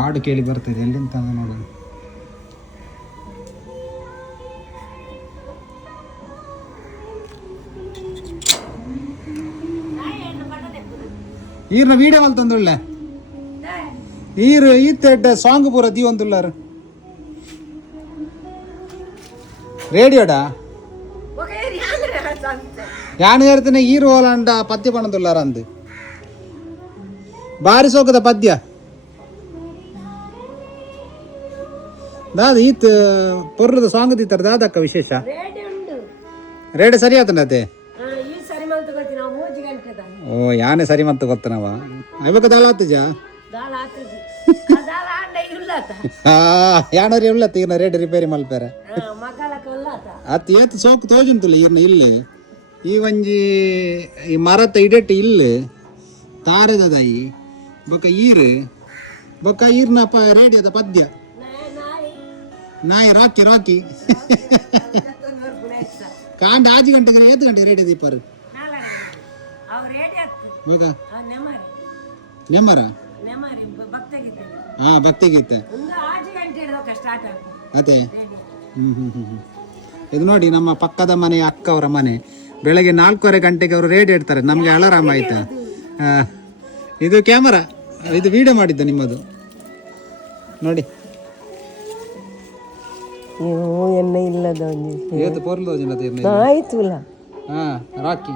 ಹಾಡು ಕೇಳಿ ಬರ್ತದೆ ಎಲ್ಲಿಂದ ನೋಡೋಣ. ಈರ್ನ ವೀಡಿಯೋ ಅಲ್ಲಿ ತಂದುಳ್ಳೆ ಈತೆಡ್ ಸಾಂಗ್ ಪೂರ ದೀವಂತುಲ್ಲಾರು ರೇಡಿಯೋಡಾ ಯಾನು ಹೇಳ್ತೇನೆ ಈರು ಹೋಲಾಂಡ ಪದ್ಯ ಪಣದುಲ್ಲಾರ ಅಂದು ಬಾರಿ ಸೋಕದ ಪದ್ಯ ದಾದ ಈತ್ ಪೊರ್ರದ ಸಾಂಗ್ ದಿತ್ತಾರೆ ದಾದಕ್ಕ ವಿಶೇಷ ರೇಡಿಯೋ ಸರಿ ಆತನ ಅದೇ ಓ ಯಾನೇ ಸರಿ ಮತ್ತೆ ಗೊತ್ತನವ ಇವಾಗ ದಾಳ ಆತಜ ಯಾಣರಿ ಉಳ್ಳತ್ತ ಈಗ ರೇಡಿಯೋ ರಿಪೇರಿ ಮಲ್ಪೇರೆ ಅತ್ ಏತ್ ಸೋಕು ತೋಜುಂತುಲ್ಲ ಈರ್ನ ಇಲ್ಲಿ ಈ ಒಂಜಿ ಈ ಮರತ ಇಡೆಟ್ ಇಲ್ಲಿ ತಾರೆದಾಯಿ ಬೊಕ್ಕ ಬೊಕ್ಕ ಈರ್ನ ರೇಡಿಯೋದ ಪದ್ಯ ನಾಯಿ ರಾಕಿ ರಾಕಿ ಕಾಂಡ 5 ಗಂಟೆಗೆ 8 ಗಂಟೆ ರೇಡಿಯೋ ದೀಪಾರು ಬೊಕ ನೆಮ್ಮರ ಹಾ ಭಕ್ತಿಗೀತೆ ಅದೇ ಇದು ನೋಡಿ ನಮ್ಮ ಪಕ್ಕದ ಮನೆ ಅಕ್ಕ ಅವರ ಮನೆ ಬೆಳಗ್ಗೆ 4:15 ಗಂಟೆಗೆ ಅವರು ರೇಡಿಯೋ ಇಡ್ತಾರೆ ನಮ್ಗೆ ಅಲಾರಾಮ್ ಆಯ್ತಾ. ಇದು ಕ್ಯಾಮರಾ ಇದು ವಿಡಿಯೋ ಮಾಡಿದ್ದ ನಿಮ್ಮದು ನೋಡಿ ರಾಕಿ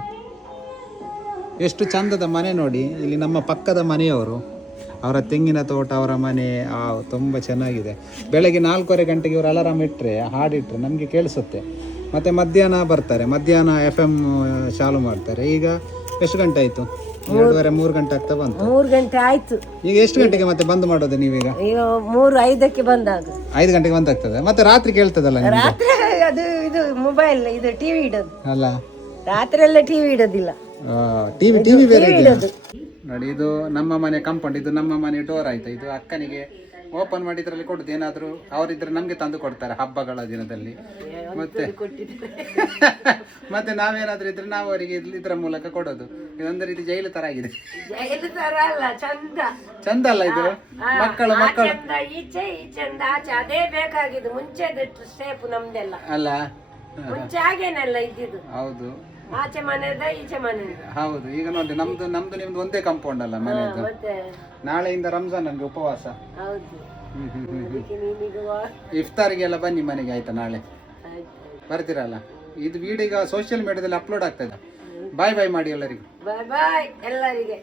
ಎಷ್ಟು ಚಂದದ ಮನೆ ನೋಡಿ. ಇಲ್ಲಿ ನಮ್ಮ ಪಕ್ಕದ ಮನೆಯವರು ಅವರ ತೆಂಗಿನ ತೋಟ ಅವರ ಮನೆ ತುಂಬ ಚೆನ್ನಾಗಿದೆ. ಬೆಳಗ್ಗೆ 4:15 ಗಂಟೆಗೆ ಇವರು ಅಲಾರಾಮ್ ಇಟ್ಟರೆ ಹಾಡಿಟ್ರೆ ನಮಗೆ ಕೇಳಿಸುತ್ತೆ. ಮತ್ತು ಮಧ್ಯಾಹ್ನ ಬರ್ತಾರೆ, ಮಧ್ಯಾಹ್ನ FM ಚಾಲು ಮಾಡ್ತಾರೆ. ಈಗ ಎಷ್ಟು ಗಂಟೆ ಆಯಿತು? 2:30 3 ಗಂಟೆ ಆಗ್ತಾ ಬಂತು. 3 ಗಂಟೆ ಆಯ್ತು. ಈಗ ಎಷ್ಟು ಗಂಟೆಗೆ ಮತ್ತೆ ಬಂದ್ ಮಾಡೋದು ನೀವೀಗ? ಈಗ 3:05ಕ್ಕೆ ಬಂದಾಗ 5 ಗಂಟೆಗೆ ಬಂದ್ ಆಗ್ತದೆ. ಮತ್ತೆ ರಾತ್ರಿ ಕೇಳ್ತದಲ್ಲ ನಿಮ್ಗೆ? ರಾತ್ರಿ ಅದು ಇದು ಮೊಬೈಲ್ ಇದು ಟಿವಿ ಇಡೋದು ಅಲ್ಲ, ರಾತ್ರಿ ಎಲ್ಲ ಟಿವಿ ಇಡೋದಿಲ್ಲ. ಟಿವಿ ಬೇರೆ ಇದೆ ನೋಡಿ. ಇದು ನಮ್ಮ ಮನೆ ಕಾಂಪೌಂಡ್, ಇದು ನಮ್ಮ ಮನೆ ಡೋರ್ ಆಯ್ತಾ. ಇದು ಅಕ್ಕನಿಗೆ ಓಪನ್ ಮಾಡಿ ಇದರಲ್ಲಿ ಕೊಡುದು. ಏನಾದ್ರು ಅವರಿದ್ರೆ ನಮ್ಗೆ ತಂದು ಕೊಡ್ತಾರೆ ಹಬ್ಬಗಳ ದಿನದಲ್ಲಿ. ಮತ್ತೆ ನಾವೇನಾದ್ರೂ ಇದ್ರೆ ನಾವು ಅವರಿಗೆ ಇದರ ಮೂಲಕ ಕೊಡೋದು. ಇದೊಂದು ರೀತಿ ಜೈಲು ತರ ಆಗಿದೆ. ಚಂದ ಅಲ್ಲ ಇದು? ಮಕ್ಕಳು ಈಚೆ ಈಚೆಂದ ಆಚೆ ಅದೇ ಬೇಕಾಗಿದ್ದು. ಮುಂಚೆ ಸ್ಟೇಪ್ ನಮ್ದೆಲ್ಲ ಅಲ್ಲ, ಮುಂಚೆ ಹಾಗೇನಲ್ಲ ಇದ್ದಿದ್ದು. ಹೌದು, ಆಚೆ ಮನೆದ ಈಚೆ ಮನೆ. ಹೌದು. ಈಗ ನೋಡಿ ನಮ್ದು ನಿಮ್ದು ಒಂದೇ ಕಾಂಪೌಂಡ್ ಅಲ್ಲ ಮನೆಯದು. ನಾಳೆಯಿಂದ ರಂಜಾನ್ ನನ್ಗೆ ಉಪವಾಸ. ಇಫ್ತಾರಿಗೆಲ್ಲ ಬನ್ನಿ ಮನೆಗೆ ಆಯ್ತಾ? ನಾಳೆ ಬರ್ತೀರಲ್ಲ? ಇದು ವಿಡಿಯೋ ಈಗ ಸೋಷಿಯಲ್ ಮೀಡಿಯಾದಲ್ಲಿ ಅಪ್ಲೋಡ್ ಆಗ್ತದೆ. ಬಾಯ್ ಬಾಯ್ ಮಾಡಿ ಎಲ್ಲರಿಗೂ. ಬಾಯ್ ಬಾಯ್ ಎಲ್ಲರಿಗೆ.